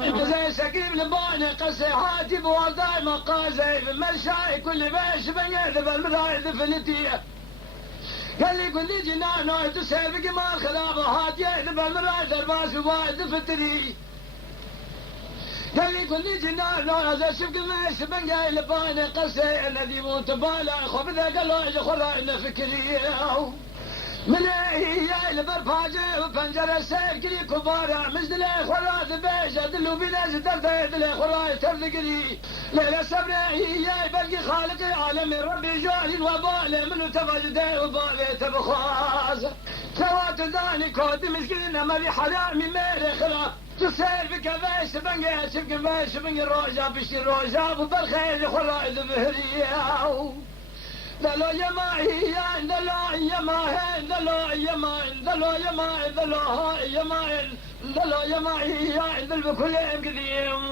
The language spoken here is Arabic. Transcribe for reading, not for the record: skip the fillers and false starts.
زي سكيب لباني قصي حاتي بوضع مقازي في المشاي كل باش بنقذف بالمرايد فلتيه قال لي كل جنانو تسابق ما الخلافه هاتي بالمرايد الباس وايد فتري قال لي كل جنانو هذا شفق الماش بنقاي لباني قصي الذي موت بالا خبذا قال له خراين فكري من هي البرفاجة وفنجر السير كلي كبارة مثل خراط بيجة دلو بناز دردة دل خراط ترذقلي ليلة صبر هي بلقي خالق العالم ربي جاري وبالي منو تفجد وبالي تبخاز سوات داني كود مسكين ما في حرامي ميري خلاف تسير بك بيش بنقى شبك بيش بنقى روجا بشي روجا وبالخير خراط بهرية دلو يماهين دلو يماهين دلو يماهين دلو يماهين دلو يماهين دلو يماهين دلو بكل يوم قديم